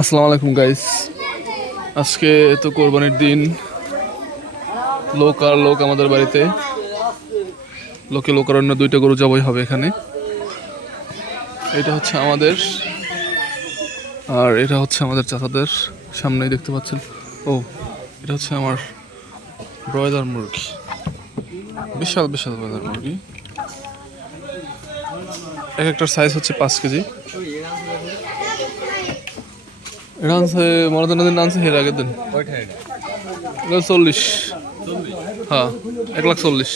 আসসালামু আলাইকুম গাইস। আজকে তো কোরবানির দিন, লোক আর লোক আমাদের বাড়িতে। লোকারণ্য 2টা গরু জবাই হবে এখানে। এটা হচ্ছে আমাদের, আর এটা হচ্ছে আমাদের চাচাদের। সামনেই দেখতে পাচ্ছেন। ও, এটা হচ্ছে আমার ব্রয়লার মুরগি, বিশাল বিশাল ব্রয়লার মুরগি। এক একটার সাইজ হচ্ছে 5 কেজি। এটা আনছে মরদানা দিন, আনছে এর আগের দিন 40। হ্যাঁ, 1,40,000।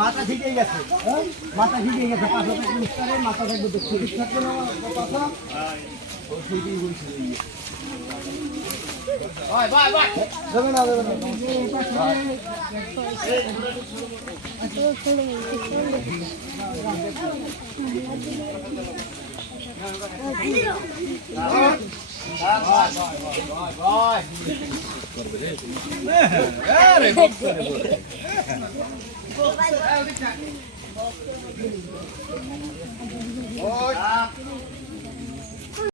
মাথা ঠিক গেছে, মাথা ঠিক গেছে, মাথা থাকবে তো ঠিক থাকবে না। দেবে না, দেবে না।